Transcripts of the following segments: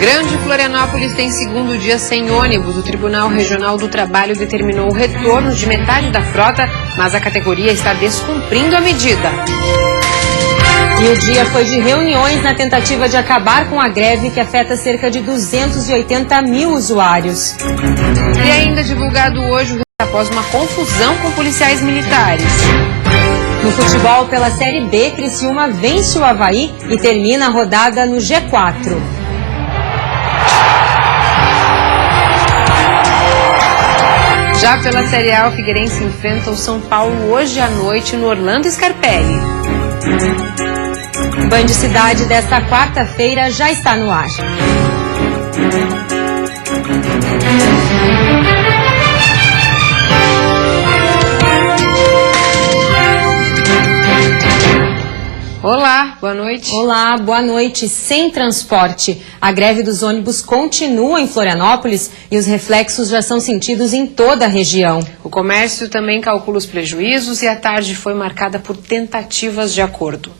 Grande Florianópolis tem segundo dia sem ônibus. O Tribunal Regional do Trabalho determinou o retorno de metade da frota, mas a categoria está descumprindo a medida. E o dia foi de reuniões na tentativa de acabar com a greve que afeta cerca de 280 mil usuários. E ainda divulgado hoje após uma confusão com policiais militares. No futebol, pela Série B, Criciúma vence o Avaí e termina a rodada no G4. Já pela Série A, o Figueirense enfrenta o São Paulo hoje à noite no Orlando Scarpelli. Band Cidade desta quarta-feira já está no ar. Olá, boa noite. Olá, boa noite. Sem transporte, a greve dos ônibus continua em Florianópolis e os reflexos já são sentidos em toda a região. O comércio também calcula os prejuízos e a tarde foi marcada por tentativas de acordo.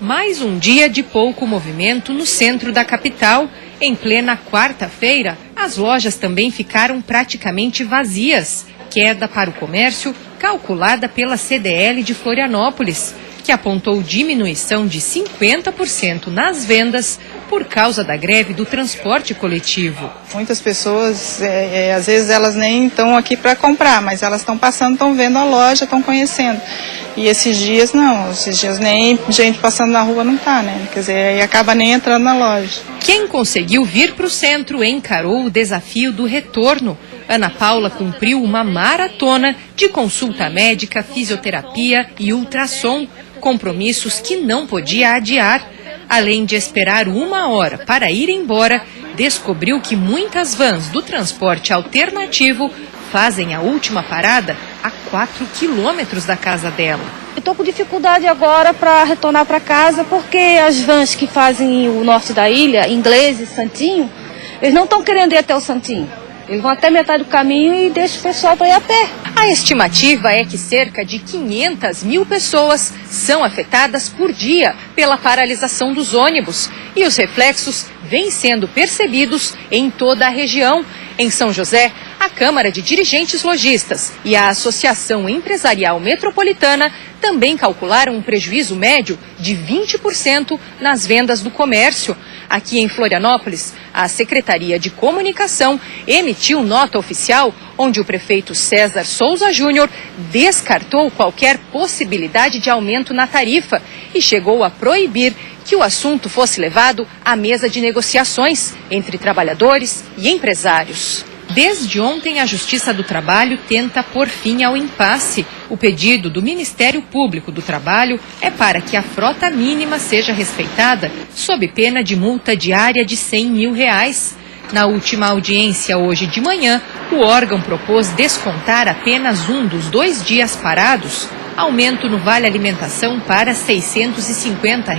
Mais um dia de pouco movimento no centro da capital. Em plena quarta-feira, as lojas também ficaram praticamente vazias. Queda para o comércio calculada pela CDL de Florianópolis, que apontou diminuição de 50% nas vendas por causa da greve do transporte coletivo. Muitas pessoas, às vezes elas nem estão aqui para comprar, mas elas estão passando, estão vendo a loja, estão conhecendo. E esses dias não, esses dias nem gente passando na rua não está, né? Quer dizer, aí acaba nem entrando na loja. Quem conseguiu vir para o centro encarou o desafio do retorno. Ana Paula cumpriu uma maratona de consulta médica, fisioterapia e ultrassom, compromissos que não podia adiar. Além de esperar 1 hora para ir embora, descobriu que muitas vans do transporte alternativo fazem a última parada a 4 quilômetros da casa dela. Eu estou com dificuldade agora para retornar para casa porque as vans que fazem o norte da ilha, Ingleses, Santinho, eles não estão querendo ir até o Santinho. Eles vão até metade do caminho e deixam o pessoal para ir a pé. A estimativa é que cerca de 500 mil pessoas são afetadas por dia pela paralisação dos ônibus. E os reflexos vêm sendo percebidos em toda a região. Em São José, a Câmara de Dirigentes Lojistas e a Associação Empresarial Metropolitana também calcularam um prejuízo médio de 20% nas vendas do comércio. Aqui em Florianópolis, a Secretaria de Comunicação emitiu nota oficial onde o prefeito César Souza Júnior descartou qualquer possibilidade de aumento na tarifa e chegou a proibir que o assunto fosse levado à mesa de negociações entre trabalhadores e empresários. Desde ontem, a Justiça do Trabalho tenta pôr fim ao impasse. O pedido do Ministério Público do Trabalho é para que a frota mínima seja respeitada, sob pena de multa diária de R$100 mil. Na última audiência, hoje de manhã, o órgão propôs descontar apenas um dos 2 dias parados, aumento no Vale Alimentação para R$ 650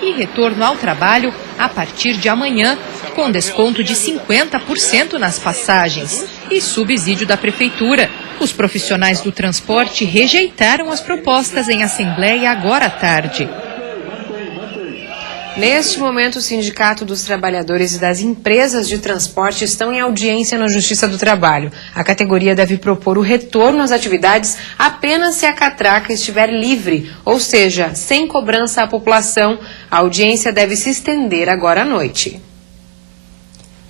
e retorno ao trabalho a partir de amanhã, com desconto de 50% nas passagens e subsídio da Prefeitura. Os profissionais do transporte rejeitaram as propostas em assembleia agora à tarde. Neste momento, o Sindicato dos Trabalhadores e das Empresas de Transporte estão em audiência na Justiça do Trabalho. A categoria deve propor o retorno às atividades apenas se a catraca estiver livre, ou seja, sem cobrança à população. A audiência deve se estender agora à noite.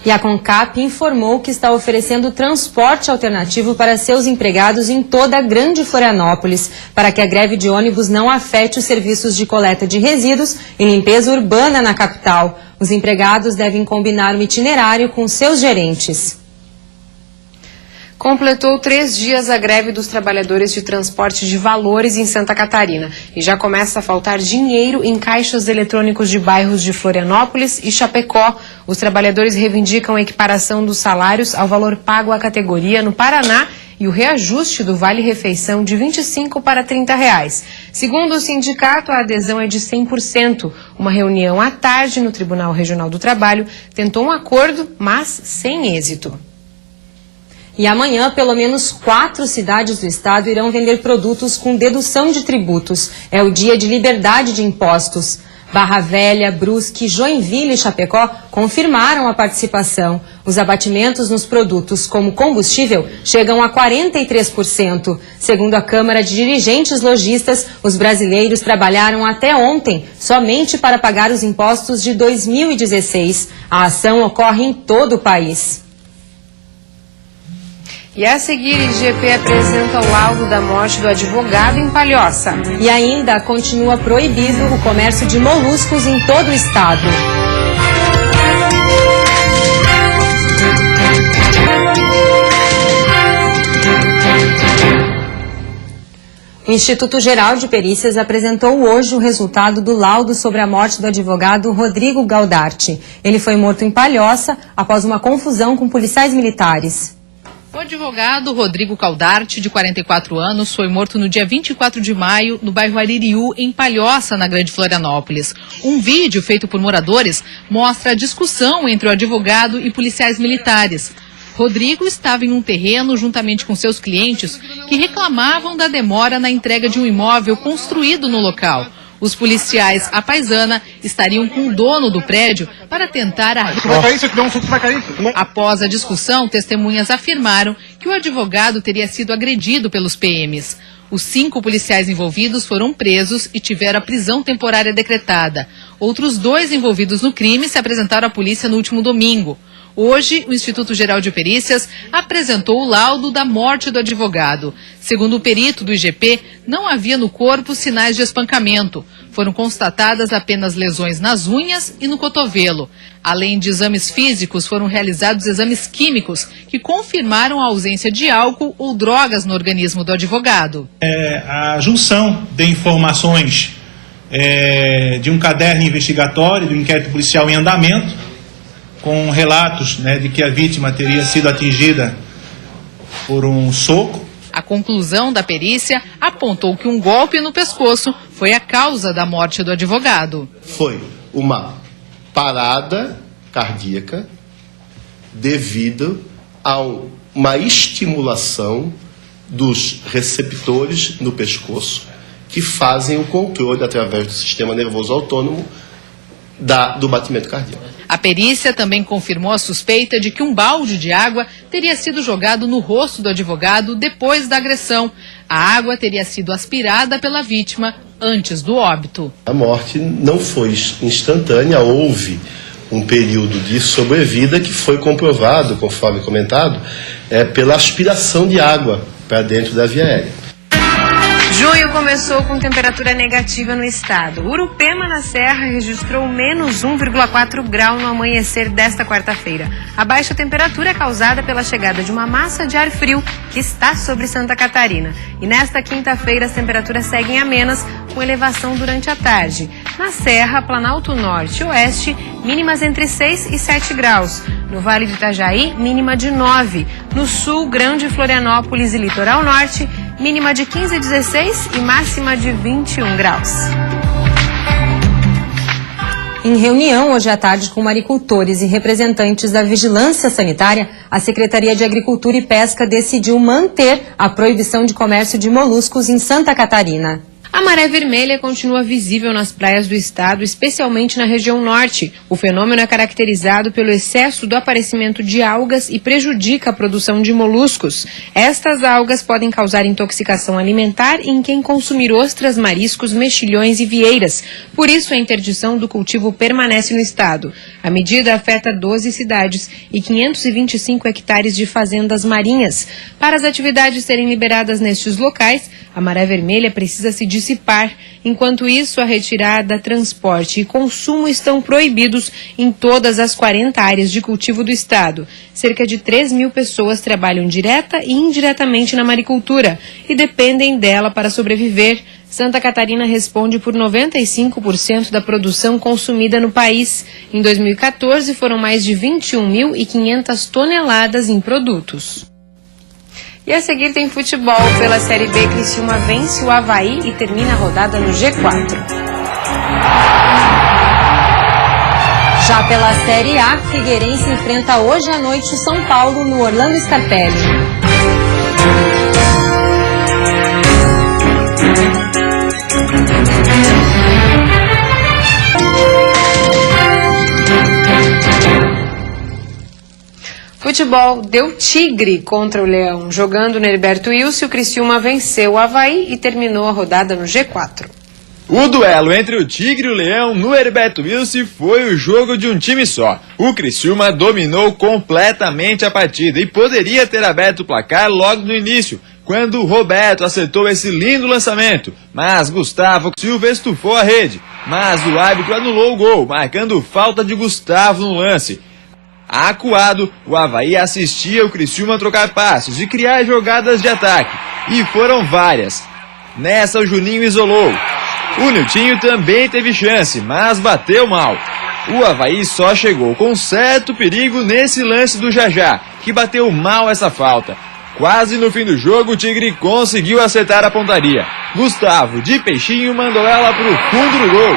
E a CONCAP informou que está oferecendo transporte alternativo para seus empregados em toda a Grande Florianópolis, para que a greve de ônibus não afete os serviços de coleta de resíduos e limpeza urbana na capital. Os empregados devem combinar um itinerário com seus gerentes. Completou 3 dias a greve dos trabalhadores de transporte de valores em Santa Catarina e já começa a faltar dinheiro em caixas eletrônicos de bairros de Florianópolis e Chapecó. Os trabalhadores reivindicam a equiparação dos salários ao valor pago à categoria no Paraná e o reajuste do vale-refeição de R$ 25 para R$ 30. Segundo o sindicato, a adesão é de 100%. Uma reunião à tarde no Tribunal Regional do Trabalho tentou um acordo, mas sem êxito. E amanhã, pelo menos 4 cidades do estado irão vender produtos com dedução de tributos. É o dia de liberdade de impostos. Barra Velha, Brusque, Joinville e Chapecó confirmaram a participação. Os abatimentos nos produtos como combustível chegam a 43%. Segundo a Câmara de Dirigentes Lojistas, os brasileiros trabalharam até ontem somente para pagar os impostos de 2016. A ação ocorre em todo o país. E a seguir, IGP apresenta o laudo da morte do advogado em Palhoça. E ainda continua proibido o comércio de moluscos em todo o estado. O Instituto Geral de Perícias apresentou hoje o resultado do laudo sobre a morte do advogado Rodrigo Galdarte. Ele foi morto em Palhoça após uma confusão com policiais militares. O advogado Rodrigo Galdarte, de 44 anos, foi morto no dia 24 de maio no bairro Aririú, em Palhoça, na Grande Florianópolis. Um vídeo feito por moradores mostra a discussão entre o advogado e policiais militares. Rodrigo estava em um terreno juntamente com seus clientes que reclamavam da demora na entrega de um imóvel construído no local. Os policiais à paisana estariam com o dono do prédio para tentar Após a discussão, testemunhas afirmaram que o advogado teria sido agredido pelos PMs. Os 5 policiais envolvidos foram presos e tiveram a prisão temporária decretada. Outros 2 envolvidos no crime se apresentaram à polícia no último domingo. Hoje, o Instituto Geral de Perícias apresentou o laudo da morte do advogado. Segundo o perito do IGP, não havia no corpo sinais de espancamento. Foram constatadas apenas lesões nas unhas e no cotovelo. Além de exames físicos, foram realizados exames químicos que confirmaram a ausência de álcool ou drogas no organismo do advogado. A junção de informações de um caderno investigatório, de um inquérito policial em andamento, com relatos de que a vítima teria sido atingida por um soco. A conclusão da perícia apontou que um golpe no pescoço foi a causa da morte do advogado. Foi uma parada cardíaca devido a uma estimulação dos receptores no pescoço que fazem o controle através do sistema nervoso autônomo do batimento cardíaco. A perícia também confirmou a suspeita de que um balde de água teria sido jogado no rosto do advogado depois da agressão. A água teria sido aspirada pela vítima antes do óbito. A morte não foi instantânea, houve um período de sobrevida que foi comprovado, conforme comentado, pela aspiração de água para dentro da via aérea. Junho começou com temperatura negativa no estado. Urupema, na Serra, registrou menos 1,4 grau no amanhecer desta quarta-feira. A baixa temperatura é causada pela chegada de uma massa de ar frio que está sobre Santa Catarina. E nesta quinta-feira as temperaturas seguem amenas, com elevação durante a tarde. Na Serra, Planalto Norte e Oeste, mínimas entre 6 e 7 graus. No Vale do Itajaí, mínima de 9. No Sul, Grande Florianópolis e Litoral Norte, mínima de 15 a 16 e máxima de 21 graus. Em reunião hoje à tarde com maricultores e representantes da Vigilância Sanitária, a Secretaria de Agricultura e Pesca decidiu manter a proibição de comércio de moluscos em Santa Catarina. A maré vermelha continua visível nas praias do estado, especialmente na região norte. O fenômeno é caracterizado pelo excesso do aparecimento de algas e prejudica a produção de moluscos. Estas algas podem causar intoxicação alimentar em quem consumir ostras, mariscos, mexilhões e vieiras. Por isso, a interdição do cultivo permanece no estado. A medida afeta 12 cidades e 525 hectares de fazendas marinhas. Para as atividades serem liberadas nestes locais, a maré vermelha precisa se dissipar. Enquanto isso, a retirada, transporte e consumo estão proibidos em todas as 40 áreas de cultivo do estado. Cerca de 3.000 pessoas trabalham direta e indiretamente na maricultura e dependem dela para sobreviver. Santa Catarina responde por 95% da produção consumida no país. Em 2014, foram mais de 21.500 toneladas em produtos. E a seguir tem futebol. Pela Série B, Criciúma vence o Avaí e termina a rodada no G4. Já pela Série A, Figueirense enfrenta hoje à noite o São Paulo no Orlando Scarpelli. futebol, deu tigre contra o Leão. Jogando no Heriberto Wilson, o Criciúma venceu o Avaí e terminou a rodada no G4. O duelo entre o Tigre e o Leão no Heriberto Wilson foi o jogo de um time só. O Criciúma dominou completamente a partida e poderia ter aberto o placar logo no início, quando o Roberto acertou esse lindo lançamento. Mas Gustavo Silva estufou a rede, mas o árbitro anulou o gol, marcando falta de Gustavo no lance. Acuado, o Avaí assistia o Criciúma trocar passes e criar jogadas de ataque. E foram várias. Nessa, o Juninho isolou. O Niltinho também teve chance, mas bateu mal. O Avaí só chegou com certo perigo nesse lance do Jajá, que bateu mal essa falta. Quase no fim do jogo, o Tigre conseguiu acertar a pontaria. Gustavo, de peixinho, mandou ela para o fundo do gol.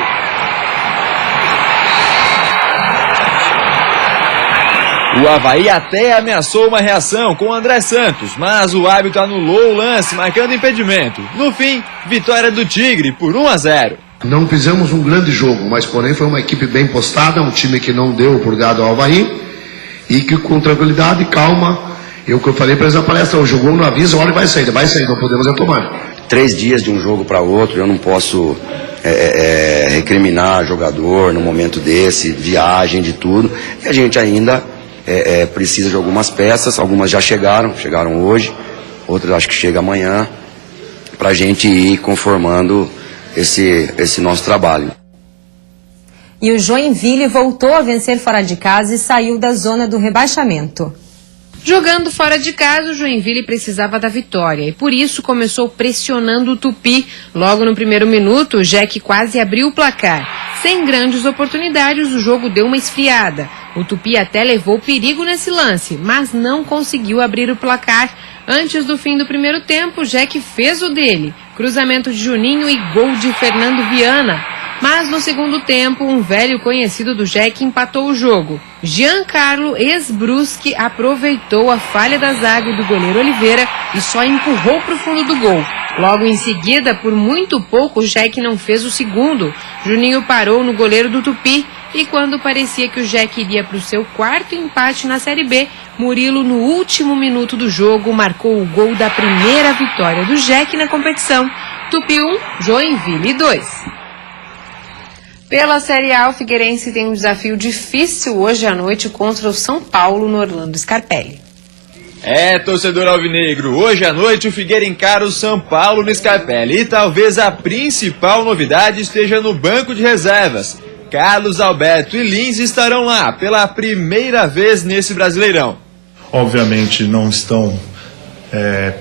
O Avaí até ameaçou uma reação com o André Santos, mas o árbitro anulou o lance, marcando impedimento. No fim, vitória do Tigre por 1-0. Não fizemos um grande jogo, mas porém foi uma equipe bem postada, um time que não deu oportunidade ao Avaí e que com tranquilidade e calma, que eu falei para essa palestra hoje, o gol não avisa, a hora vai sair, não podemos retomar. 3 dias de um jogo para outro, eu não posso recriminar jogador no momento desse, viagem, de tudo, e a gente ainda precisa de algumas peças, algumas já chegaram hoje, outras acho que chega amanhã, para a gente ir conformando esse nosso trabalho. E o Joinville voltou a vencer fora de casa e saiu da zona do rebaixamento. Jogando fora de casa, o Joinville precisava da vitória e por isso começou pressionando o Tupi. Logo no primeiro minuto, o Jack quase abriu o placar. Sem grandes oportunidades, o jogo deu uma esfriada. O Tupi até levou perigo nesse lance, mas não conseguiu abrir o placar. Antes do fim do primeiro tempo, o Jack fez o dele. Cruzamento de Juninho e gol de Fernando Viana. Mas no segundo tempo, um velho conhecido do Jack empatou o jogo. Giancarlo Esbruschi aproveitou a falha da zaga e do goleiro Oliveira e só empurrou para o fundo do gol. Logo em seguida, por muito pouco, o Jack não fez o segundo. Juninho parou no goleiro do Tupi e quando parecia que o Jack iria para o seu 4º empate na Série B, Murilo, no último minuto do jogo, marcou o gol da primeira vitória do Jack na competição. Tupi 1, Joinville 2. Pela Série A, o Figueirense tem um desafio difícil hoje à noite contra o São Paulo no Orlando Scarpelli. Torcedor alvinegro, hoje à noite o Figueira encara o São Paulo no Scarpelli e talvez a principal novidade esteja no banco de reservas. Carlos Alberto e Lins estarão lá pela primeira vez nesse Brasileirão. Obviamente não estão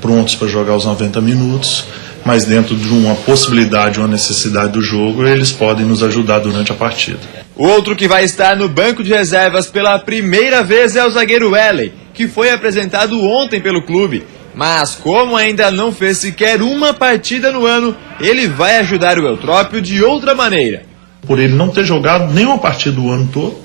prontos para jogar os 90 minutos, mas dentro de uma possibilidade, uma necessidade do jogo, eles podem nos ajudar durante a partida. Outro que vai estar no banco de reservas pela primeira vez é o zagueiro Wesley, que foi apresentado ontem pelo clube. Mas como ainda não fez sequer uma partida no ano, ele vai ajudar o Eutrópio de outra maneira. Por ele não ter jogado nenhuma partida do ano todo,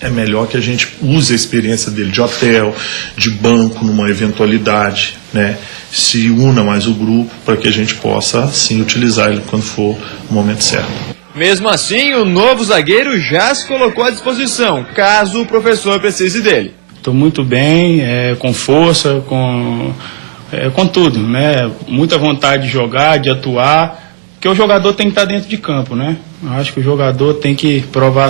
é melhor que a gente use a experiência dele de hotel, de banco, numa eventualidade, né? Se una mais o grupo para que a gente possa, sim, utilizar ele quando for o momento certo. Mesmo assim, o novo zagueiro já se colocou à disposição, caso o professor precise dele. Estou muito bem, com força, com tudo, né? Muita vontade de jogar, de atuar, porque o jogador tem que estar dentro de campo, né? Eu acho que o jogador tem que provar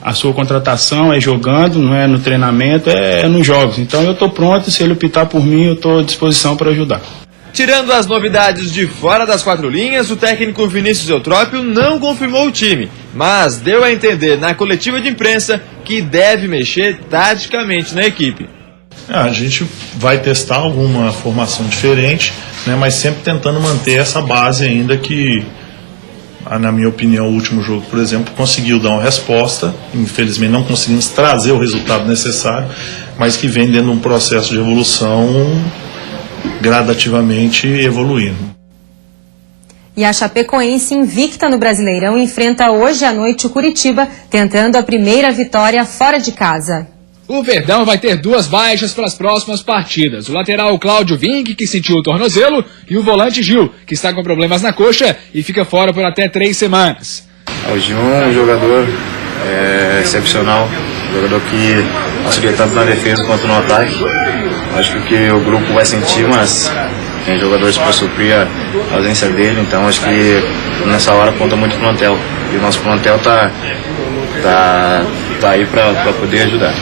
a sua contratação, jogando, não é no treinamento, nos jogos. Então eu estou pronto, se ele optar por mim, eu estou à disposição para ajudar. Tirando as novidades de fora das 4 linhas, o técnico Vinícius Eutrópio não confirmou o time, mas deu a entender na coletiva de imprensa que deve mexer taticamente na equipe. A gente vai testar alguma formação diferente, né, mas sempre tentando manter essa base ainda que, na minha opinião, o último jogo, por exemplo, conseguiu dar uma resposta. Infelizmente não conseguimos trazer o resultado necessário, mas que vem dentro de um processo de evolução gradativamente evoluindo. E a Chapecoense, invicta no Brasileirão, enfrenta hoje à noite o Curitiba, tentando a primeira vitória fora de casa. O Verdão vai ter 2 baixas para as próximas partidas. O lateral Cláudio Ving, que sentiu o tornozelo, e o volante Gil, que está com problemas na coxa e fica fora por até 3 semanas. O Gil é um jogador excepcional, um jogador que auxilia tanto na defesa quanto no ataque. Acho que o que o grupo vai sentir, mas tem jogadores para suprir a ausência dele, então acho que nessa hora conta muito o plantel. E o nosso plantel tá aí para poder ajudar.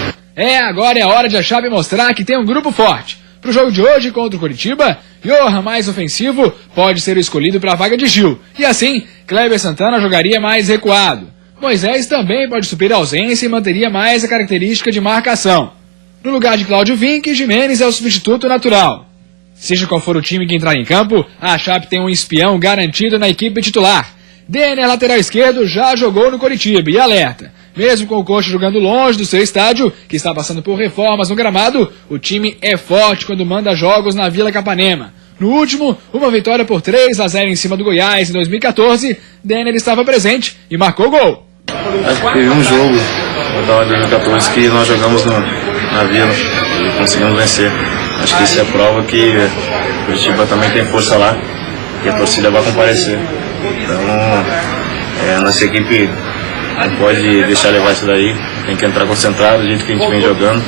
Agora é a hora de a Chape mostrar que tem um grupo forte. Para o jogo de hoje contra o Coritiba, Johan, mais ofensivo, pode ser o escolhido para a vaga de Gil. E assim, Kleber Santana jogaria mais recuado. Moisés também pode suprir a ausência e manteria mais a característica de marcação. No lugar de Cláudio Vinck, Gimenez é o substituto natural. Seja qual for o time que entrar em campo, a Chape tem um espião garantido na equipe titular. Denner, lateral esquerdo, já jogou no Coritiba e alerta. Mesmo com o Coxa jogando longe do seu estádio, que está passando por reformas no gramado, o time é forte quando manda jogos na Vila Capanema. No último, uma vitória por 3-0 em cima do Goiás em 2014, Denner estava presente e marcou gol. Acho que teve um jogo da 2014 que nós jogamos na Vila e conseguimos vencer. Acho que isso é prova que o Curitiba também tem força lá e a torcida vai comparecer. Então, a nossa equipe não pode deixar levar isso daí, tem que entrar concentrado do jeito que a gente vem jogando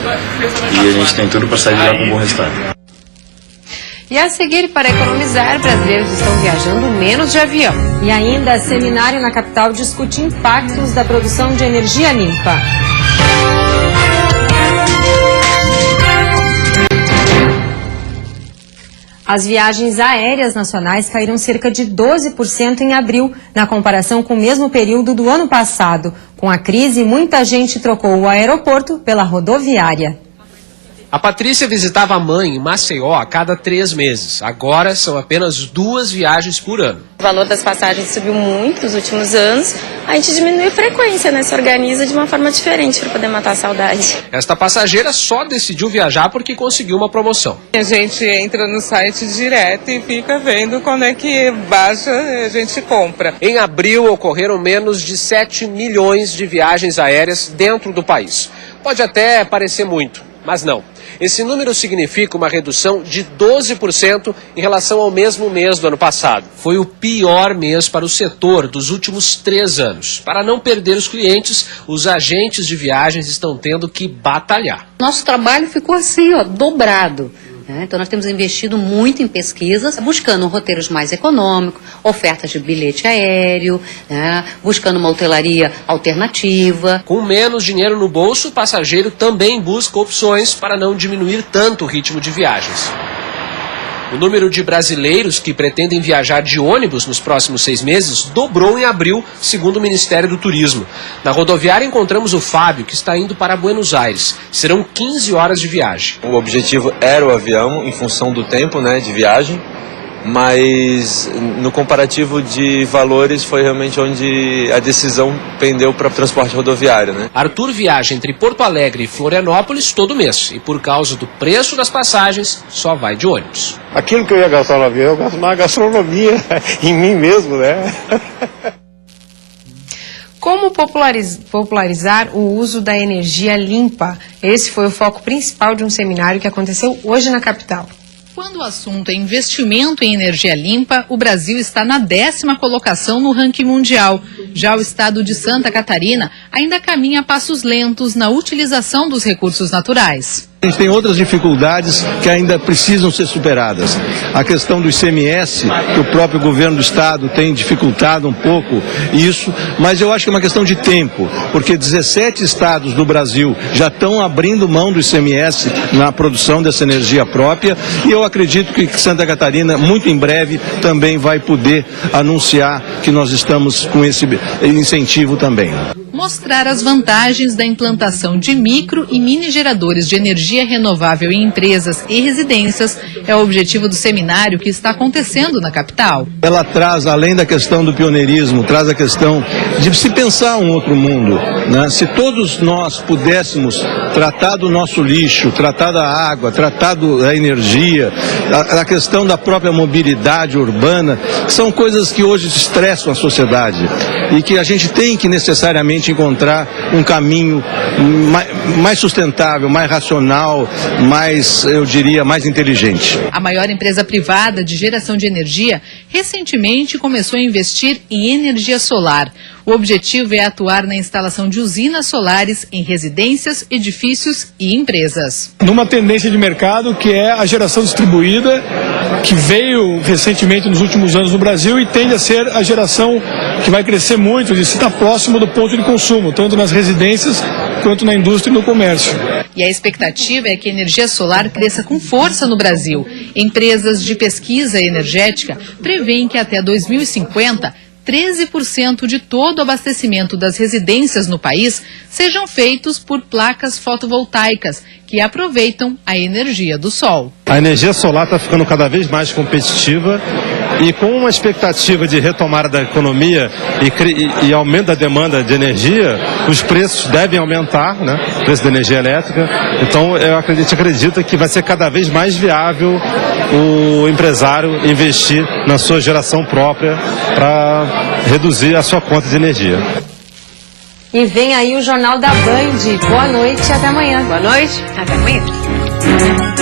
e a gente tem tudo para sair de lá com um bom resultado. E a seguir, para economizar, brasileiros estão viajando menos de avião. E ainda, seminário na capital discute impactos da produção de energia limpa. As viagens aéreas nacionais caíram cerca de 12% em abril, na comparação com o mesmo período do ano passado. Com a crise, muita gente trocou o aeroporto pela rodoviária. A Patrícia visitava a mãe em Maceió a cada 3 meses. Agora são apenas 2 viagens por ano. O valor das passagens subiu muito nos últimos anos. A gente diminui a frequência, né? Se organiza de uma forma diferente para poder matar a saudade. Esta passageira só decidiu viajar porque conseguiu uma promoção. A gente entra no site direto e fica vendo quando é que baixa e a gente compra. Em abril ocorreram menos de 7 milhões de viagens aéreas dentro do país. Pode até parecer muito, mas não. Esse número significa uma redução de 12% em relação ao mesmo mês do ano passado. Foi o pior mês para o setor dos últimos 3 anos. Para não perder os clientes, os agentes de viagens estão tendo que batalhar. Nosso trabalho ficou assim, dobrado. Então nós temos investido muito em pesquisas, buscando roteiros mais econômicos, ofertas de bilhete aéreo, buscando uma hotelaria alternativa. Com menos dinheiro no bolso, o passageiro também busca opções para não diminuir tanto o ritmo de viagens. O número de brasileiros que pretendem viajar de ônibus nos próximos 6 meses dobrou em abril, segundo o Ministério do Turismo. Na rodoviária encontramos o Fábio, que está indo para Buenos Aires. Serão 15 horas de viagem. O objetivo era o avião, em função do tempo de viagem, mas no comparativo de valores foi realmente onde a decisão pendeu para o transporte rodoviário. Arthur viaja entre Porto Alegre e Florianópolis todo mês e por causa do preço das passagens só vai de ônibus. Aquilo que eu ia gastar no avião, eu gasto na gastronomia, em mim mesmo, Como popularizar o uso da energia limpa? Esse foi o foco principal de um seminário que aconteceu hoje na capital. Quando o assunto é investimento em energia limpa, o Brasil está na 10ª colocação no ranking mundial. Já o estado de Santa Catarina ainda caminha a passos lentos na utilização dos recursos naturais. A gente tem outras dificuldades que ainda precisam ser superadas. A questão do ICMS, que o próprio governo do estado tem dificultado um pouco isso, mas eu acho que é uma questão de tempo, porque 17 estados do Brasil já estão abrindo mão do ICMS na produção dessa energia própria e eu acredito que Santa Catarina, muito em breve, também vai poder anunciar que nós estamos com esse incentivo também. Mostrar as vantagens da implantação de micro e mini geradores de energia renovável em empresas e residências é o objetivo do seminário que está acontecendo na capital. Ela traz, além da questão do pioneirismo, traz a questão de se pensar um outro mundo. Se todos nós pudéssemos tratar do nosso lixo, tratar da água, tratar da energia, a questão da própria mobilidade urbana, que são coisas que hoje estressam a sociedade e que a gente tem que necessariamente encontrar um caminho mais sustentável, mais racional, mais, eu diria, mais inteligente. A maior empresa privada de geração de energia recentemente começou a investir em energia solar. O objetivo é atuar na instalação de usinas solares em residências, edifícios e empresas. Numa tendência de mercado que é a geração distribuída, que veio recentemente nos últimos anos no Brasil e tende a ser a geração que vai crescer muito, de estar próximo do ponto de consumo, tanto nas residências quanto na indústria e no comércio. E a expectativa é que a energia solar cresça com força no Brasil. Empresas de pesquisa energética prevêem que até 2050, 13% de todo o abastecimento das residências no país sejam feitos por placas fotovoltaicas, que aproveitam a energia do sol. A energia solar está ficando cada vez mais competitiva e com uma expectativa de retomada da economia e aumento da demanda de energia, os preços devem aumentar, né? O preço da energia elétrica. Então, a gente acredita que vai ser cada vez mais viável o empresário investir na sua geração própria para reduzir a sua conta de energia. E vem aí o Jornal da Band. Boa noite e até amanhã. Boa noite, até amanhã.